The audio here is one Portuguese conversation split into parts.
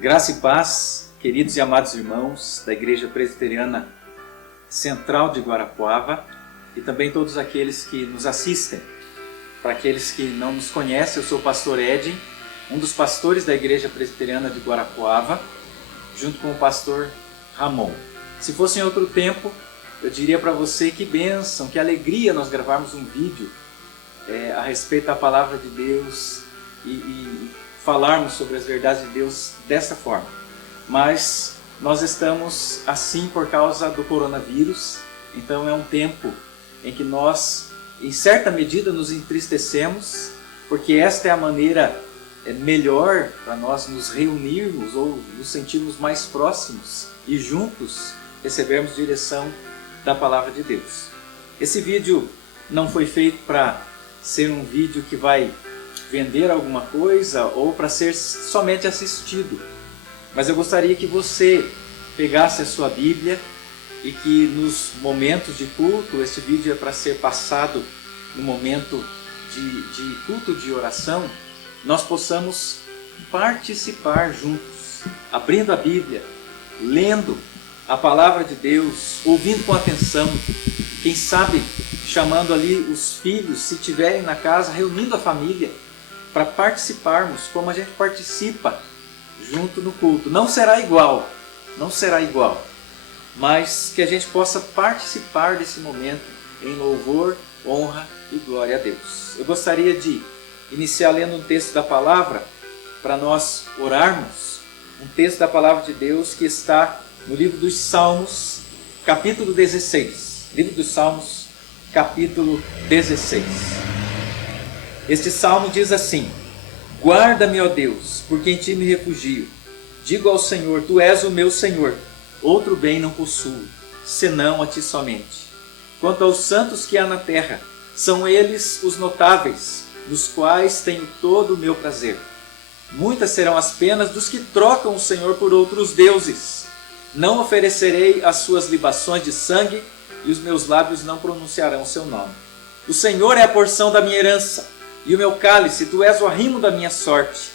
Graça e paz, queridos e amados irmãos da Igreja Presbiteriana Central de Guarapuava e também todos aqueles que nos assistem. Para aqueles que não nos conhecem, eu sou o pastor Ed, um dos pastores da Igreja Presbiteriana de Guarapuava, junto com o pastor Ramon. Se fosse em outro tempo, eu diria para você que bênção, que alegria nós gravarmos um vídeo a respeito da Palavra de Deus e falarmos sobre as verdades de Deus dessa forma. Mas nós estamos assim por causa do coronavírus, então é um tempo em que nós, em certa medida, nos entristecemos, porque esta é a maneira melhor para nós nos reunirmos ou nos sentirmos mais próximos e juntos recebermos direção da Palavra de Deus. Esse vídeo não foi feito para ser um vídeo que vai vender alguma coisa ou para ser somente assistido. Mas eu gostaria que você pegasse a sua Bíblia e que nos momentos de culto, esse vídeo é para ser passado no momento de culto de oração, nós possamos participar juntos, abrindo a Bíblia, lendo a Palavra de Deus, ouvindo com atenção, quem sabe chamando ali os filhos, se tiverem na casa, reunindo a família, para participarmos como a gente participa junto no culto. Não será igual, mas que a gente possa participar desse momento em louvor, honra e glória a Deus. Eu gostaria de iniciar lendo um texto da palavra para nós orarmos, um texto da palavra de Deus que está no livro dos Salmos, capítulo 16. Livro dos Salmos, capítulo 16. Este salmo diz assim: Guarda-me, ó Deus, porque em ti me refugio. Digo ao Senhor, tu és o meu Senhor, outro bem não possuo, senão a ti somente. Quanto aos santos que há na terra, são eles os notáveis, nos quais tenho todo o meu prazer. Muitas serão as penas dos que trocam o Senhor por outros deuses. Não oferecerei as suas libações de sangue, e os meus lábios não pronunciarão o seu nome. O Senhor é a porção da minha herança, e o meu cálice, tu és o arrimo da minha sorte.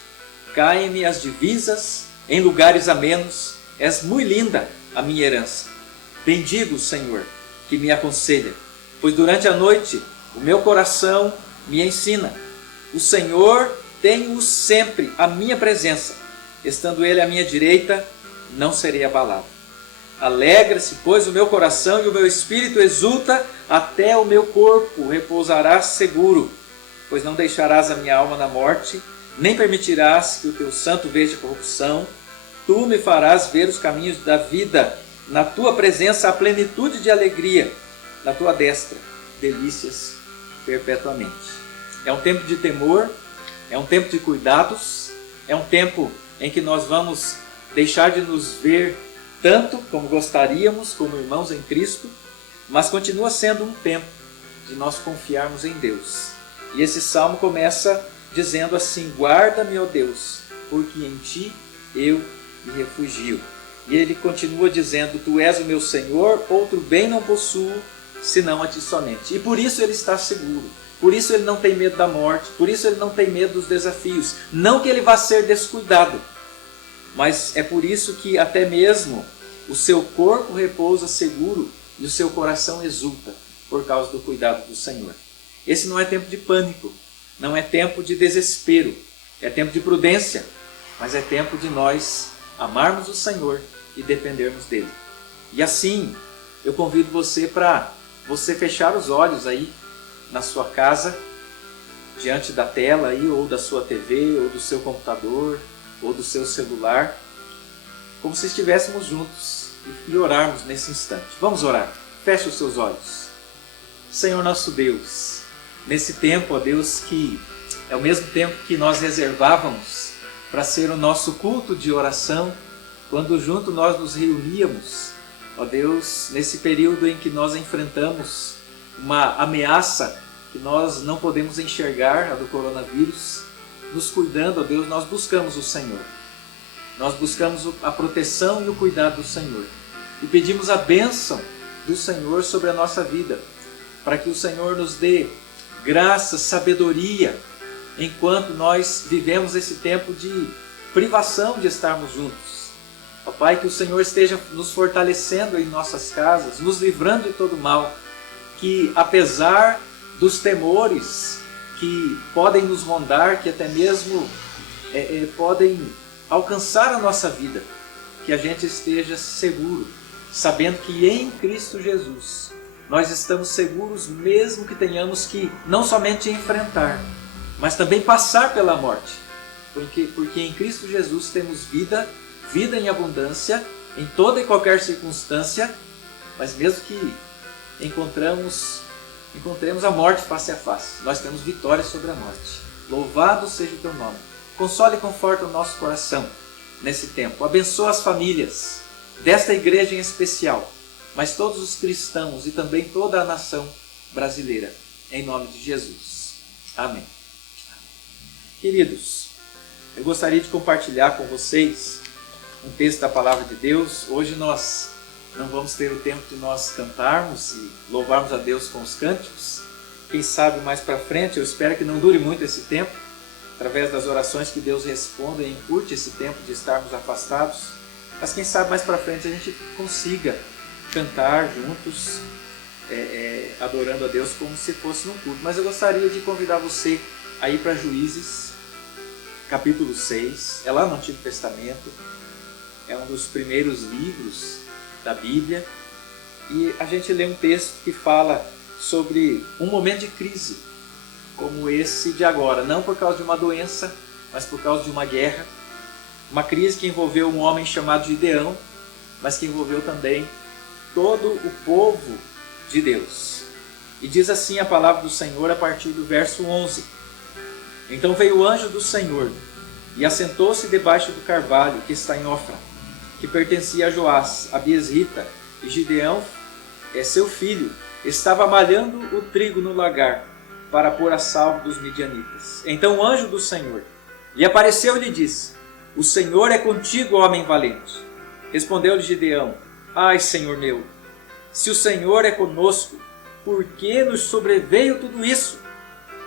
Caem-me as divisas em lugares amenos, és muito linda a minha herança. Bendigo o Senhor, que me aconselha, pois durante a noite o meu coração me ensina. O Senhor tem-o sempre à minha presença, estando Ele à minha direita, não serei abalado. Alegra-se, pois, o meu coração e o meu espírito exulta, até o meu corpo repousará seguro, pois não deixarás a minha alma na morte, nem permitirás que o teu santo veja corrupção. Tu me farás ver os caminhos da vida, na tua presença a plenitude de alegria, na tua destra delícias perpetuamente. É um tempo de temor, é um tempo de cuidados, é um tempo em que nós vamos deixar de nos ver tanto como gostaríamos, como irmãos em Cristo, mas continua sendo um tempo de nós confiarmos em Deus. E esse salmo começa dizendo assim: Guarda-me, ó Deus, porque em ti eu me refugio. E ele continua dizendo: Tu és o meu Senhor, outro bem não possuo, senão a ti somente. E por isso ele está seguro, por isso ele não tem medo da morte, por isso ele não tem medo dos desafios. Não que ele vá ser descuidado, mas é por isso que até mesmo o seu corpo repousa seguro e o seu coração exulta por causa do cuidado do Senhor. Esse não é tempo de pânico, não é tempo de desespero, é tempo de prudência, mas é tempo de nós amarmos o Senhor e dependermos dele. E assim, eu convido você para você fechar os olhos aí na sua casa, diante da tela aí, ou da sua TV, ou do seu computador, ou do seu celular, como se estivéssemos juntos e orarmos nesse instante. Vamos orar. Feche os seus olhos. Senhor nosso Deus, nesse tempo, ó Deus, que é o mesmo tempo que nós reservávamos para ser o nosso culto de oração, quando junto nós nos reuníamos, ó Deus, nesse período em que nós enfrentamos uma ameaça que nós não podemos enxergar, a do coronavírus, nos cuidando, ó Deus, nós buscamos o Senhor. Nós buscamos a proteção e o cuidado do Senhor. E pedimos a bênção do Senhor sobre a nossa vida, para que o Senhor nos dê graça, sabedoria, enquanto nós vivemos esse tempo de privação de estarmos juntos. Ó Pai, que o Senhor esteja nos fortalecendo em nossas casas, nos livrando de todo mal, que apesar dos temores que podem nos rondar, que até mesmo podem alcançar a nossa vida, que a gente esteja seguro, sabendo que em Cristo Jesus nós estamos seguros, mesmo que tenhamos que não somente enfrentar, mas também passar pela morte. Porque em Cristo Jesus temos vida, vida em abundância, em toda e qualquer circunstância, mas mesmo que encontremos a morte face a face, nós temos vitória sobre a morte. Louvado seja o teu nome. Console e conforta o nosso coração nesse tempo. Abençoa as famílias desta igreja em especial, mas todos os cristãos e também toda a nação brasileira, em nome de Jesus. Amém. Queridos, eu gostaria de compartilhar com vocês um texto da Palavra de Deus. Hoje nós não vamos ter o tempo de nós cantarmos e louvarmos a Deus com os cânticos. Quem sabe mais para frente, eu espero que não dure muito esse tempo, através das orações que Deus responda e encurte esse tempo de estarmos afastados. Mas quem sabe mais para frente a gente consiga cantar juntos, adorando a Deus como se fosse num culto. Mas eu gostaria de convidar você a ir para Juízes, capítulo 6, é lá no Antigo Testamento, é um dos primeiros livros da Bíblia, e a gente lê um texto que fala sobre um momento de crise, como esse de agora, não por causa de uma doença, mas por causa de uma guerra, uma crise que envolveu um homem chamado Gideão, mas que envolveu também todo o povo de Deus. E diz assim a palavra do Senhor a partir do verso 11. Então veio o anjo do Senhor e assentou-se debaixo do carvalho que está em Ofra, que pertencia a Joás, a Biesrita, e Gideão, seu filho, estava malhando o trigo no lagar para pôr a salvo dos midianitas. Então o anjo do Senhor lhe apareceu e lhe disse: O Senhor é contigo, homem valente. Respondeu-lhe Gideão: Ai, Senhor meu, se o Senhor é conosco, por que nos sobreveio tudo isso?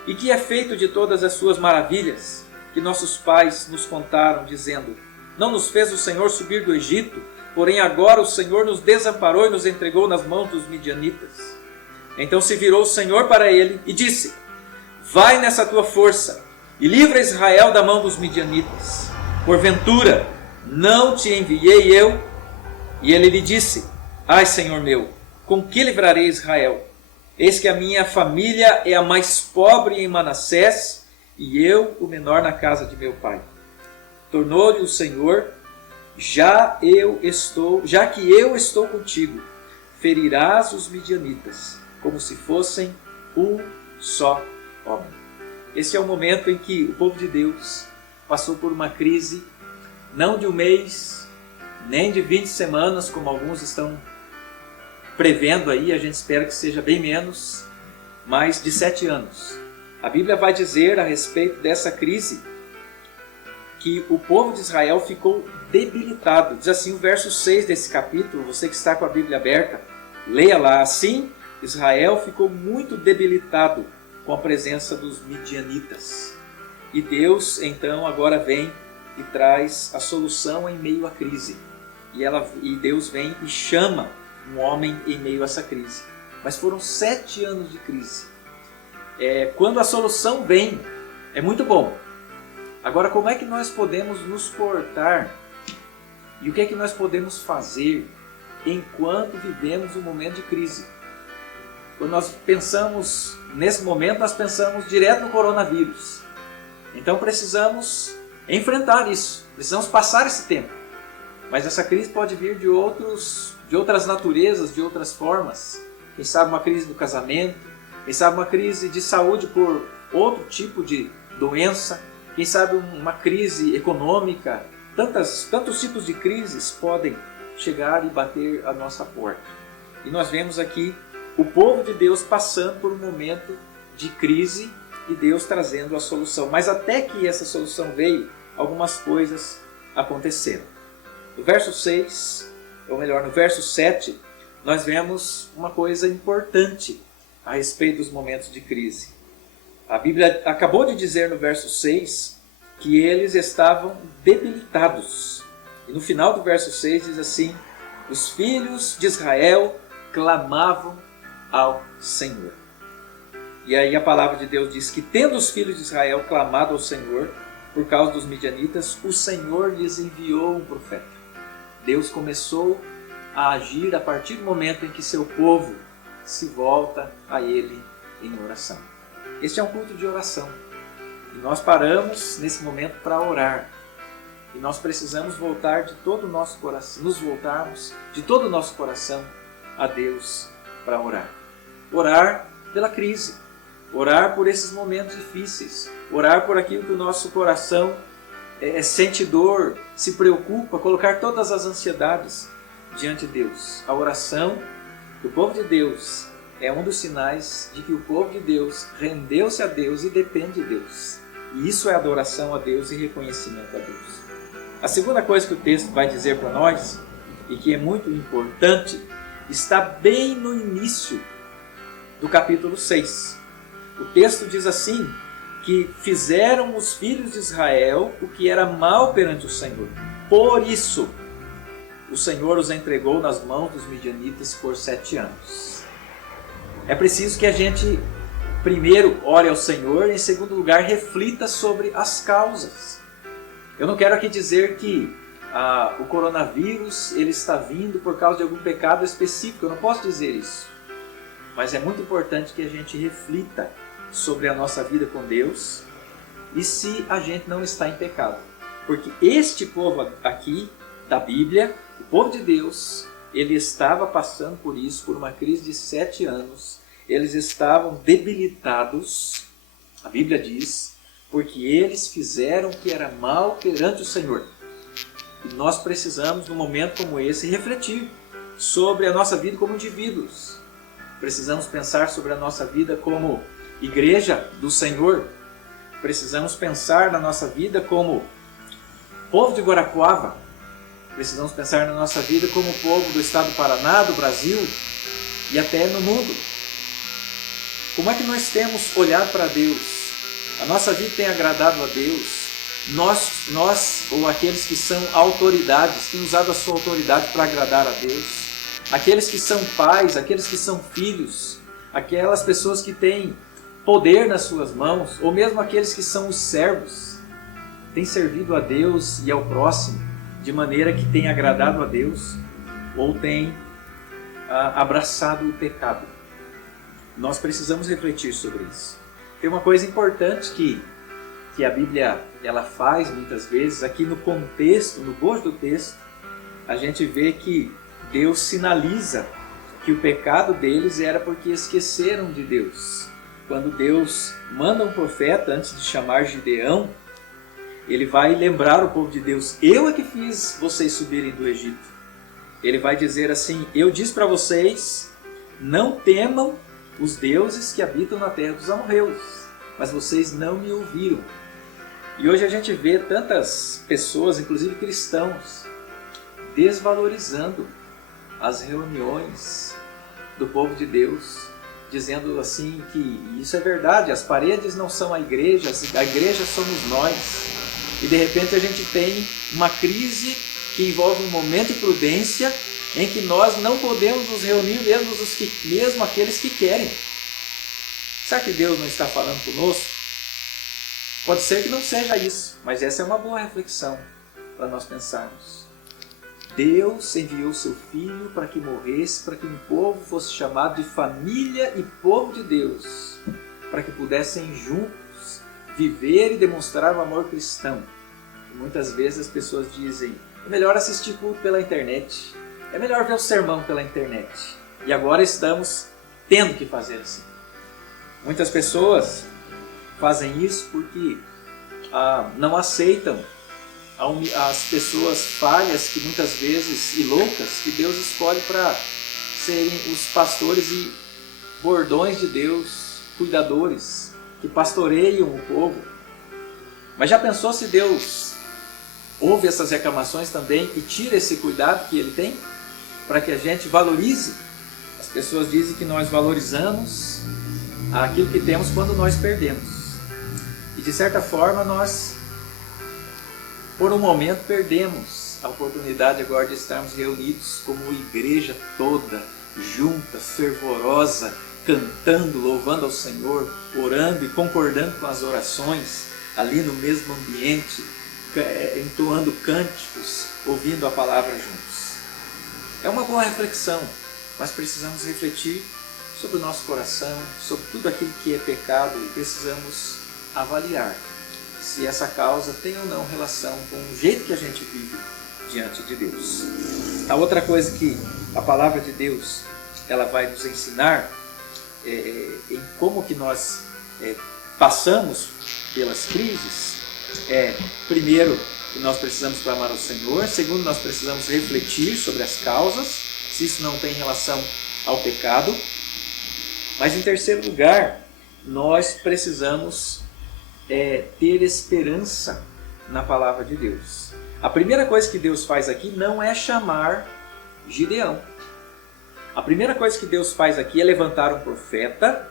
E que é feito de todas as suas maravilhas, que nossos pais nos contaram, dizendo: Não nos fez o Senhor subir do Egito, porém agora o Senhor nos desamparou e nos entregou nas mãos dos midianitas. Então se virou o Senhor para ele e disse: Vai nessa tua força e livra Israel da mão dos midianitas. Porventura, não te enviei eu? E ele lhe disse: Ai, Senhor meu, com que livrarei Israel? Eis que a minha família é a mais pobre em Manassés, e eu o menor na casa de meu pai. Tornou-lhe o Senhor: Já que eu estou contigo, ferirás os midianitas, como se fossem um só homem. Esse é o momento em que o povo de Deus passou por uma crise, não de um mês, nem de 20 semanas, como alguns estão prevendo aí, a gente espera que seja bem menos, mas de 7 anos. A Bíblia vai dizer a respeito dessa crise que o povo de Israel ficou debilitado. Diz assim o verso 6 desse capítulo, você que está com a Bíblia aberta, leia lá. Assim, Israel ficou muito debilitado com a presença dos midianitas. E Deus, então, agora vem e traz a solução em meio à crise. E Deus vem e chama um homem em meio a essa crise. Mas foram 7 anos de crise. Quando a solução vem, é muito bom. Agora, como é que nós podemos nos portar? E o que é que nós podemos fazer enquanto vivemos um momento de crise? Quando nós pensamos nesse momento, nós pensamos direto no coronavírus. Então precisamos enfrentar isso, precisamos passar esse tempo. Mas essa crise pode vir de outras naturezas, de outras formas. Quem sabe uma crise do casamento, quem sabe uma crise de saúde por outro tipo de doença, quem sabe uma crise econômica. Tantos tipos de crises podem chegar e bater a nossa porta. E nós vemos aqui o povo de Deus passando por um momento de crise e Deus trazendo a solução. Mas até que essa solução veio, algumas coisas aconteceram. No verso 6, ou melhor, no verso 7, nós vemos uma coisa importante a respeito dos momentos de crise. A Bíblia acabou de dizer no verso 6 que eles estavam debilitados. E no final do verso 6 diz assim: os filhos de Israel clamavam ao Senhor. E aí a palavra de Deus diz que, tendo os filhos de Israel clamado ao Senhor por causa dos midianitas, o Senhor lhes enviou um profeta. Deus começou a agir a partir do momento em que seu povo se volta a Ele em oração. Este é um culto de oração. E nós paramos nesse momento para orar. E nós precisamos voltar de todo o nosso coração, nos voltarmos de todo o nosso coração a Deus para orar. Orar pela crise. Orar por esses momentos difíceis. Orar por aquilo que o nosso coração sente dor, se preocupa, colocar todas as ansiedades diante de Deus. A oração do povo de Deus é um dos sinais de que o povo de Deus rendeu-se a Deus e depende de Deus. E isso é adoração a Deus e reconhecimento a Deus. A segunda coisa que o texto vai dizer para nós, e que é muito importante, está bem no início do capítulo 6. O texto diz assim, que fizeram os filhos de Israel o que era mal perante o Senhor. Por isso, o Senhor os entregou nas mãos dos midianitas por 7 anos. É preciso que a gente, primeiro, ore ao Senhor, e em segundo lugar, reflita sobre as causas. Eu não quero aqui dizer que o coronavírus ele está vindo por causa de algum pecado específico, eu não posso dizer isso. Mas é muito importante que a gente reflita sobre a nossa vida com Deus e se a gente não está em pecado. Porque este povo aqui da Bíblia, o povo de Deus, ele estava passando por isso, por uma crise de 7 anos. Eles estavam debilitados, a Bíblia diz, porque eles fizeram o que era mal perante o Senhor. E nós precisamos, num momento como esse, refletir sobre a nossa vida como indivíduos. Precisamos pensar sobre a nossa vida como igreja do Senhor. Precisamos pensar na nossa vida como povo de Guarapuava. Precisamos pensar na nossa vida como povo do estado do Paraná, do Brasil e até no mundo. Como é que nós temos olhado para Deus? A nossa vida tem agradado a Deus? Nós ou aqueles que são autoridades, têm usado a sua autoridade para agradar a Deus? Aqueles que são pais, aqueles que são filhos, aquelas pessoas que têm poder nas suas mãos, ou mesmo aqueles que são os servos, têm servido a Deus e ao próximo de maneira que tem agradado a Deus ou tem abraçado o pecado. Nós precisamos refletir sobre isso. Tem uma coisa importante que a Bíblia ela faz muitas vezes, aqui no contexto, no bojo do texto, a gente vê que Deus sinaliza que o pecado deles era porque esqueceram de Deus. Quando Deus manda um profeta, antes de chamar Gideão, ele vai lembrar o povo de Deus: eu é que fiz vocês subirem do Egito. Ele vai dizer assim: eu disse para vocês, não temam os deuses que habitam na terra dos amorreus, mas vocês não me ouviram. E hoje a gente vê tantas pessoas, inclusive cristãos, desvalorizando as reuniões do povo de Deus, dizendo assim que isso é verdade, as paredes não são a igreja somos nós. E de repente a gente tem uma crise que envolve um momento de prudência em que nós não podemos nos reunir, mesmo aqueles que querem. Será que Deus não está falando conosco? Pode ser que não seja isso, mas essa é uma boa reflexão para nós pensarmos. Deus enviou seu Filho para que morresse, para que um povo fosse chamado de família e povo de Deus, para que pudessem juntos viver e demonstrar o amor cristão. E muitas vezes as pessoas dizem: é melhor assistir culto pela internet, é melhor ver o sermão pela internet. E agora estamos tendo que fazer assim. Muitas pessoas fazem isso porque não aceitam as pessoas falhas que muitas vezes e loucas que Deus escolhe para serem os pastores e bordões de Deus, cuidadores, que pastoreiam o povo. Mas já pensou se Deus ouve essas reclamações também e tira esse cuidado que Ele tem para que a gente valorize? As pessoas dizem que nós valorizamos aquilo que temos quando nós perdemos. E de certa forma nós por um momento perdemos a oportunidade agora de estarmos reunidos como igreja toda, junta, fervorosa, cantando, louvando ao Senhor, orando e concordando com as orações, ali no mesmo ambiente, entoando cânticos, ouvindo a palavra juntos. É uma boa reflexão, mas precisamos refletir sobre o nosso coração, sobre tudo aquilo que é pecado e precisamos avaliar se essa causa tem ou não relação com o jeito que a gente vive diante de Deus. A outra coisa que a palavra de Deus ela vai nos ensinar em como que nós passamos pelas crises primeiro, que nós precisamos clamar ao Senhor. Segundo, nós precisamos refletir sobre as causas, se isso não tem relação ao pecado. Mas em terceiro lugar, nós precisamos ter esperança na palavra de Deus. A primeira coisa que Deus faz aqui não é chamar Gideão. A primeira coisa que Deus faz aqui é levantar um profeta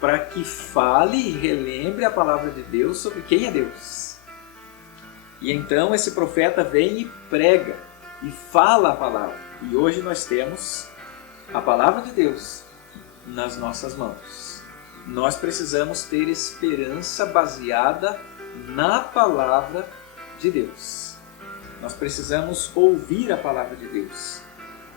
para que fale e relembre a palavra de Deus sobre quem é Deus. E então esse profeta vem e prega e fala a palavra. E hoje nós temos a palavra de Deus nas nossas mãos. Nós precisamos ter esperança baseada na palavra de Deus. Nós precisamos ouvir a palavra de Deus.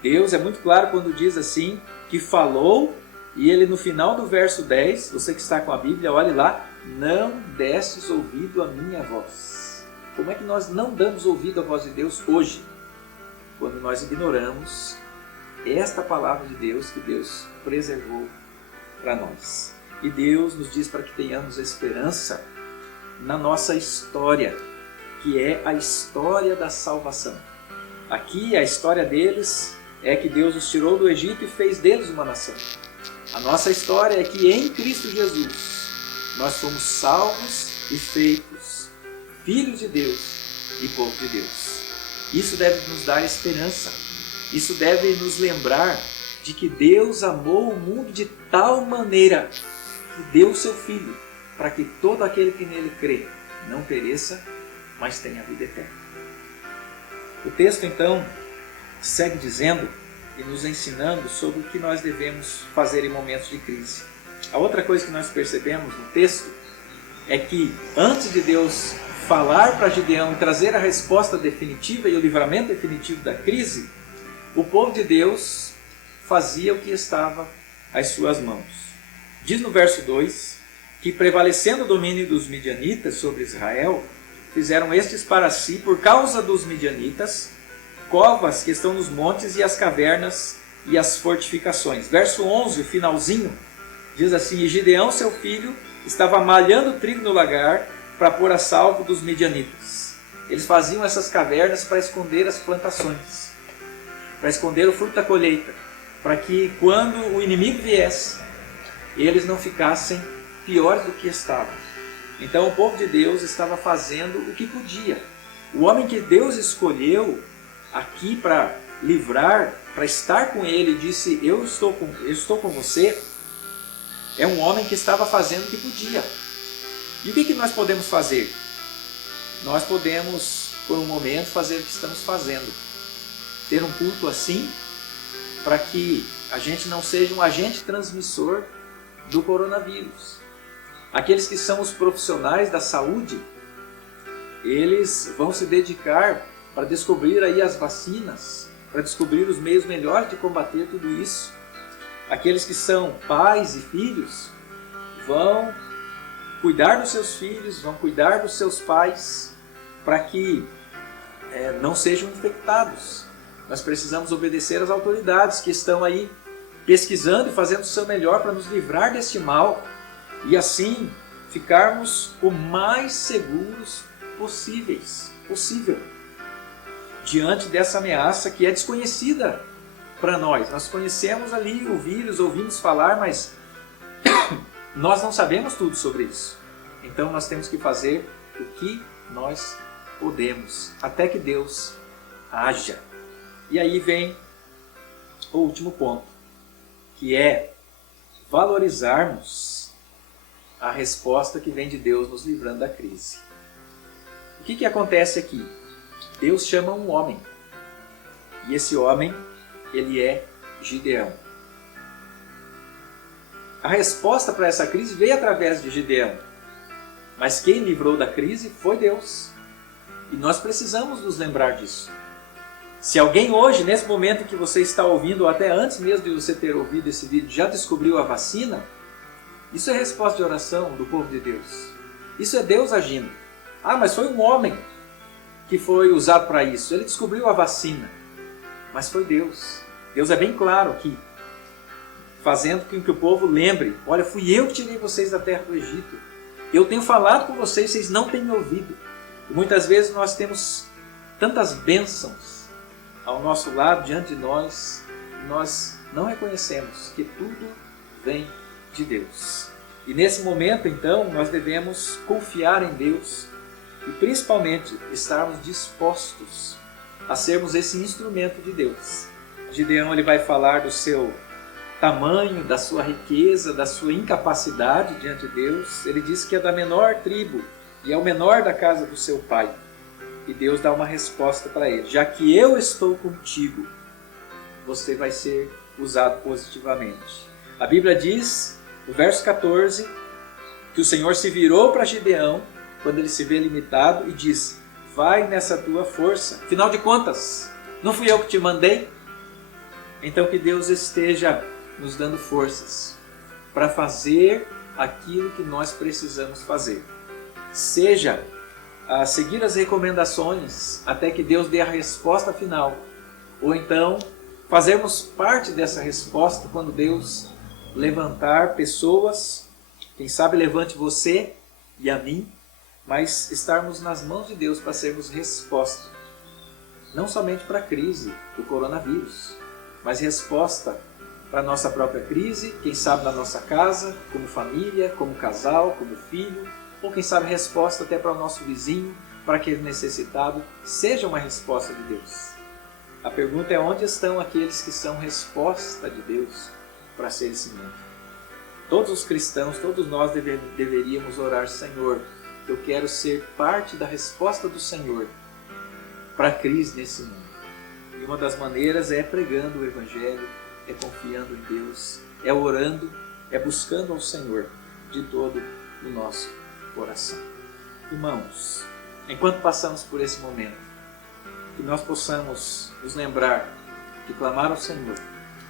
Deus é muito claro quando diz assim, que falou, e ele no final do verso 10, você que está com a Bíblia, olhe lá, não destes ouvido à minha voz. Como é que nós não damos ouvido à voz de Deus hoje? Quando nós ignoramos esta palavra de Deus que Deus preservou para nós. E Deus nos diz para que tenhamos esperança na nossa história, que é a história da salvação. Aqui a história deles é que Deus os tirou do Egito e fez deles uma nação. A nossa história é que em Cristo Jesus nós fomos salvos e feitos filhos de Deus e povo de Deus. Isso deve nos dar esperança. Isso deve nos lembrar de que Deus amou o mundo de tal maneira que deu o seu Filho, para que todo aquele que nele crê não pereça, mas tenha vida eterna. O texto então segue dizendo e nos ensinando sobre o que nós devemos fazer em momentos de crise. A outra coisa que nós percebemos no texto é que antes de Deus falar para Gideão e trazer a resposta definitiva e o livramento definitivo da crise, o povo de Deus fazia o que estava às suas mãos. Diz no verso 2 que, prevalecendo o domínio dos midianitas sobre Israel, fizeram estes para si, por causa dos midianitas, covas que estão nos montes e as cavernas e as fortificações. Verso 11, o finalzinho, diz assim: E Gideão, seu filho, estava malhando trigo no lagar para pôr a salvo dos midianitas. Eles faziam essas cavernas para esconder as plantações, para esconder o fruto da colheita, para que quando o inimigo viesse, eles não ficassem piores do que estavam. Então o povo de Deus estava fazendo o que podia. O homem que Deus escolheu aqui para livrar, para estar com ele, disse: eu estou com você, é um homem que estava fazendo o que podia. E o que nós podemos fazer? Nós podemos, por um momento, fazer o que estamos fazendo. Ter um culto assim, para que a gente não seja um agente transmissor do coronavírus. Aqueles que são os profissionais da saúde, eles vão se dedicar para descobrir aí as vacinas, para descobrir os meios melhores de combater tudo isso. Aqueles que são pais e filhos vão cuidar dos seus filhos, vão cuidar dos seus pais, para que não sejam infectados. Nós precisamos obedecer às autoridades que estão aí pesquisando e fazendo o seu melhor para nos livrar deste mal e assim ficarmos o mais seguros possível diante dessa ameaça que é desconhecida para nós. Nós conhecemos ali o vírus, ouvimos falar, mas nós não sabemos tudo sobre isso. Então nós temos que fazer o que nós podemos, até que Deus haja. E aí vem o último ponto, que é valorizarmos a resposta que vem de Deus nos livrando da crise. O que acontece aqui? Deus chama um homem. E esse homem, ele é Gideão. A resposta para essa crise veio através de Gideão. Mas quem livrou da crise foi Deus. E nós precisamos nos lembrar disso. Se alguém hoje, nesse momento que você está ouvindo, ou até antes mesmo de você ter ouvido esse vídeo, já descobriu a vacina, isso é resposta de oração do povo de Deus. Isso é Deus agindo. Ah, mas foi um homem que foi usado para isso. Ele descobriu a vacina. Mas foi Deus. Deus é bem claro aqui, fazendo com que o povo lembre: olha, fui eu que tirei vocês da terra do Egito. Eu tenho falado com vocês, vocês não têm me ouvido. E muitas vezes nós temos tantas bênçãos ao nosso lado, diante de nós, e nós não reconhecemos que tudo vem de Deus. E nesse momento, então, nós devemos confiar em Deus e principalmente estarmos dispostos a sermos esse instrumento de Deus. Gideão, ele vai falar do seu tamanho, da sua riqueza, da sua incapacidade diante de Deus. Ele diz que é da menor tribo e é o menor da casa do seu pai. E Deus dá uma resposta para ele: já que eu estou contigo, você vai ser usado positivamente. A Bíblia diz, no verso 14, que o Senhor se virou para Gideão, quando ele se vê limitado, e diz: vai nessa tua força. Afinal de contas, não fui eu que te mandei? Então que Deus esteja nos dando forças para fazer aquilo que nós precisamos fazer. Seja a seguir as recomendações até que Deus dê a resposta final, ou então fazermos parte dessa resposta quando Deus levantar pessoas, quem sabe levante você e a mim, mas estarmos nas mãos de Deus para sermos resposta, não somente para a crise do coronavírus, mas resposta para a nossa própria crise, quem sabe na nossa casa, como família, como casal, como filho, ou quem sabe resposta até para o nosso vizinho, para aquele necessitado, seja uma resposta de Deus. A pergunta é: onde estão aqueles que são resposta de Deus para ser esse mundo? Todos os cristãos, todos nós deveríamos orar: Senhor, eu quero ser parte da resposta do Senhor para a crise nesse mundo. E uma das maneiras é pregando o Evangelho, é confiando em Deus, é orando, é buscando ao Senhor de todo o nosso coração. Irmãos, enquanto passamos por esse momento, que nós possamos nos lembrar de clamar ao Senhor,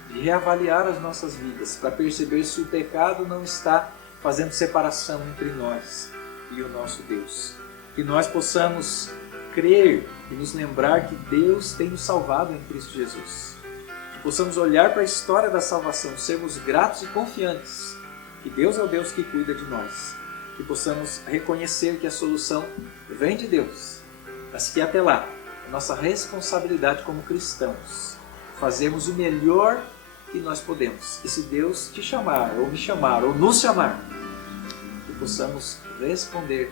de reavaliar as nossas vidas, para perceber se o pecado não está fazendo separação entre nós e o nosso Deus. Que nós possamos crer e nos lembrar que Deus tem nos salvado em Cristo Jesus. Que possamos olhar para a história da salvação, sermos gratos e confiantes que Deus é o Deus que cuida de nós. Que possamos reconhecer que a solução vem de Deus, mas que até lá, a nossa responsabilidade como cristãos, fazermos o melhor que nós podemos. E se Deus te chamar, ou me chamar, ou nos chamar, que possamos responder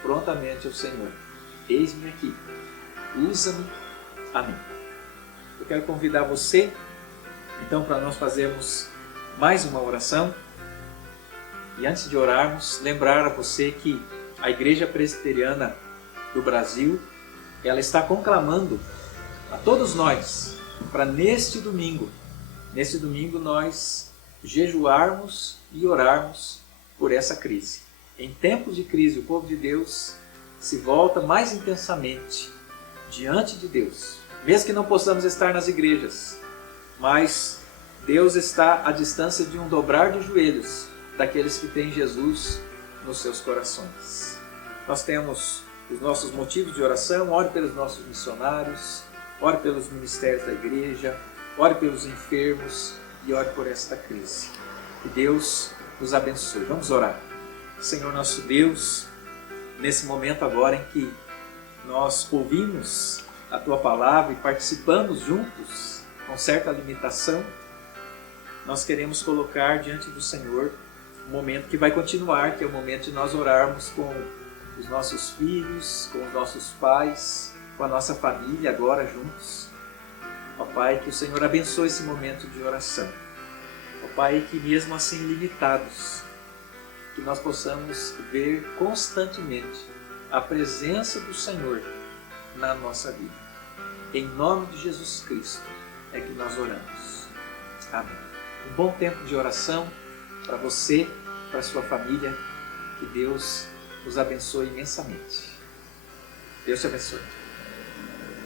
prontamente ao Senhor: eis-me aqui, usa-me a mim. Eu quero convidar você, então, para nós fazermos mais uma oração. E antes de orarmos, lembrar a você que a Igreja Presbiteriana do Brasil, ela está conclamando a todos nós para neste domingo nós jejuarmos e orarmos por essa crise. Em tempos de crise, o povo de Deus se volta mais intensamente diante de Deus, mesmo que não possamos estar nas igrejas, mas Deus está à distância de um dobrar de joelhos daqueles que têm Jesus nos seus corações. Nós temos os nossos motivos de oração: ore pelos nossos missionários, ore pelos ministérios da igreja, ore pelos enfermos e ore por esta crise. Que Deus nos abençoe. Vamos orar. Senhor nosso Deus, nesse momento agora em que nós ouvimos a Tua Palavra e participamos juntos, com certa limitação, nós queremos colocar diante do Senhor um momento que vai continuar, que é o momento de nós orarmos com os nossos filhos, com os nossos pais, com a nossa família agora juntos. Ó Pai, que o Senhor abençoe esse momento de oração. Ó Pai, que mesmo assim limitados, que nós possamos ver constantemente a presença do Senhor na nossa vida. Em nome de Jesus Cristo é que nós oramos. Amém. Um bom tempo de oração para você, para sua família. Que Deus os abençoe imensamente. Deus te abençoe.